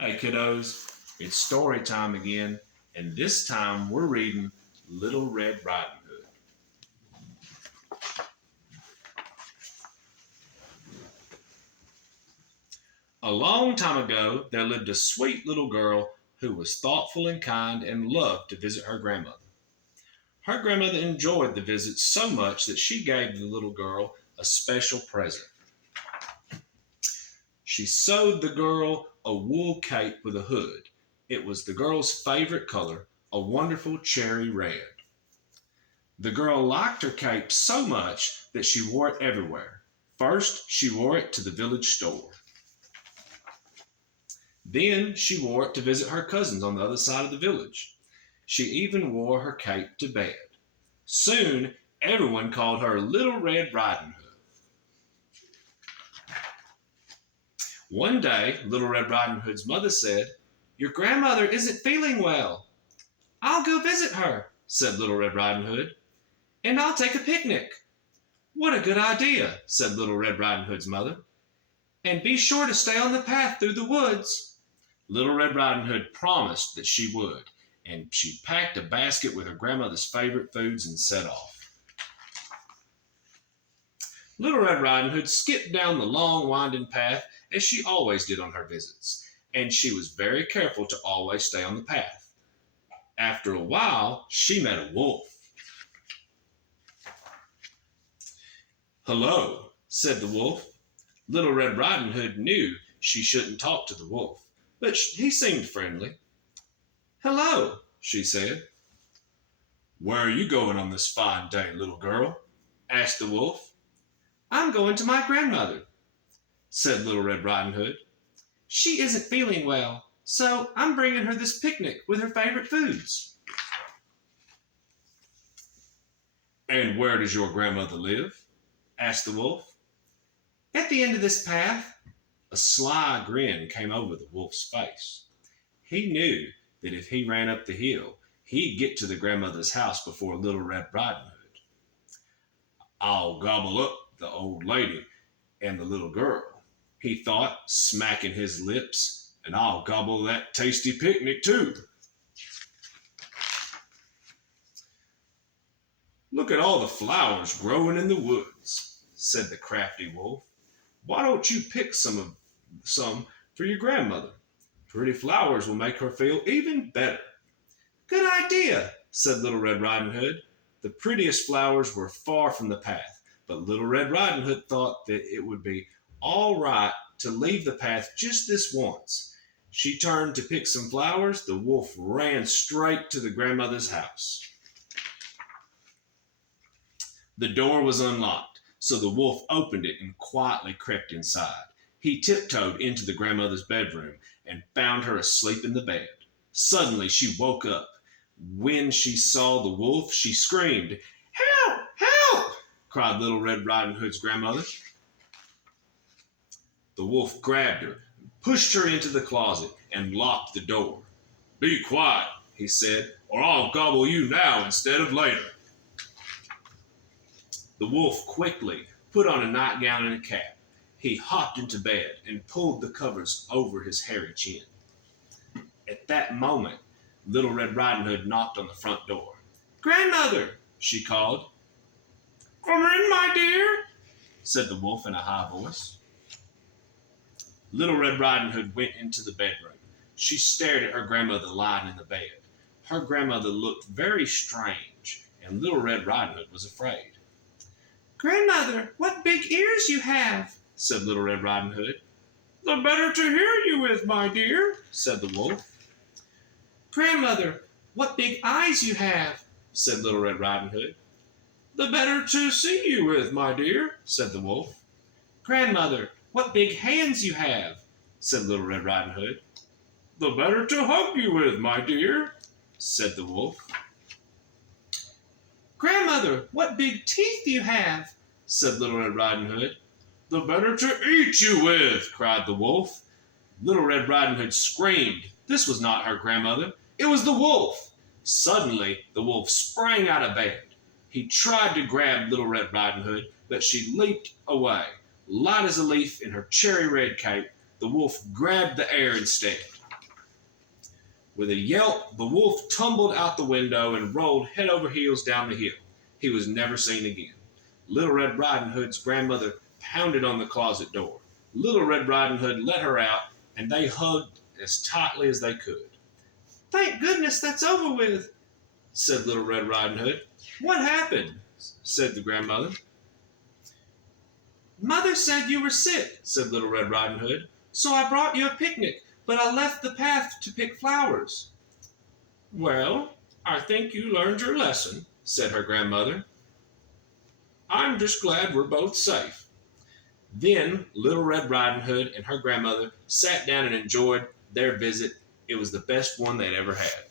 Hey kiddos, it's story time again, and this time we're reading Little Red Riding Hood. A long time ago, there lived a sweet little girl who was thoughtful and kind and loved to visit her grandmother. Her grandmother enjoyed the visits so much that she gave the little girl a special present. She sewed the girl a wool cape with a hood. It was the girl's favorite color, a wonderful cherry red. The girl liked her cape so much that she wore it everywhere. First, she wore it to the village store. Then she wore it to visit her cousins on the other side of the village. She even wore her cape to bed. Soon, everyone called her Little Red Riding Hood. One day, Little Red Riding Hood's mother said, "Your grandmother isn't feeling well." "I'll go visit her," said Little Red Riding Hood, "and I'll take a picnic." "What a good idea," said Little Red Riding Hood's mother. "And be sure to stay on the path through the woods." Little Red Riding Hood promised that she would, and she packed a basket with her grandmother's favorite foods and set off. Little Red Riding Hood skipped down the long winding path as she always did on her visits, and she was very careful to always stay on the path. After a while, she met a wolf. "Hello," said the wolf. Little Red Riding Hood knew she shouldn't talk to the wolf, but he seemed friendly. "Hello," she said. "Where are you going on this fine day, little girl?" asked the wolf. "I'm going to my grandmother," said Little Red Riding Hood. "She isn't feeling well, so I'm bringing her this picnic with her favorite foods." "And where does your grandmother live?" asked the wolf. "At the end of this path." A sly grin came over the wolf's face. He knew that if he ran up the hill, he'd get to the grandmother's house before Little Red Riding Hood. "I'll gobble up the old lady and the little girl," he thought, smacking his lips, "and I'll gobble that tasty picnic too." "Look at all the flowers growing in the woods," said the crafty wolf. "Why don't you pick some for your grandmother? Pretty flowers will make her feel even better." "Good idea," said Little Red Riding Hood. The prettiest flowers were far from the path, but Little Red Riding Hood thought that it would be all right to leave the path just this once. She turned to pick some flowers. The wolf ran straight to the grandmother's house. The door was unlocked, so the wolf opened it and quietly crept inside. He tiptoed into the grandmother's bedroom and found her asleep in the bed. Suddenly she woke up. When she saw the wolf, she screamed. "Help! Help!" cried Little Red Riding Hood's grandmother. The wolf grabbed her, pushed her into the closet, and locked the door. "Be quiet," he said, "or I'll gobble you now instead of later." The wolf quickly put on a nightgown and a cap. He hopped into bed and pulled the covers over his hairy chin. At that moment, Little Red Riding Hood knocked on the front door. "Grandmother," she called. "Come in, my dear," said the wolf in a high voice. Little Red Riding Hood went into the bedroom. She stared at her grandmother lying in the bed. Her grandmother looked very strange, and Little Red Riding Hood was afraid. "Grandmother, what big ears you have," said Little Red Riding Hood. "The better to hear you with, my dear," said the wolf. "Grandmother, what big eyes you have," said Little Red Riding Hood. "The better to see you with, my dear," said the wolf. "Grandmother, what big hands you have," said Little Red Riding Hood. "The better to hug you with, my dear," said the wolf. "Grandmother, what big teeth you have," said Little Red Riding Hood. "The better to eat you with," cried the wolf. Little Red Riding Hood screamed. This was not her grandmother. It was the wolf. Suddenly, the wolf sprang out of bed. He tried to grab Little Red Riding Hood, but she leaped away. Light as a leaf in her cherry red cape, the wolf grabbed the air instead. With a yelp, the wolf tumbled out the window and rolled head over heels down the hill. He was never seen again. Little Red Riding Hood's grandmother pounded on the closet door. Little Red Riding Hood let her out, and they hugged as tightly as they could. "Thank goodness that's over with," said Little Red Riding Hood. "What happened?" said the grandmother. "Mother said you were sick," said Little Red Riding Hood, "so I brought you a picnic, but I left the path to pick flowers." "Well, I think you learned your lesson," said her grandmother. "I'm just glad we're both safe." Then Little Red Riding Hood and her grandmother sat down and enjoyed their visit. It was the best one they'd ever had.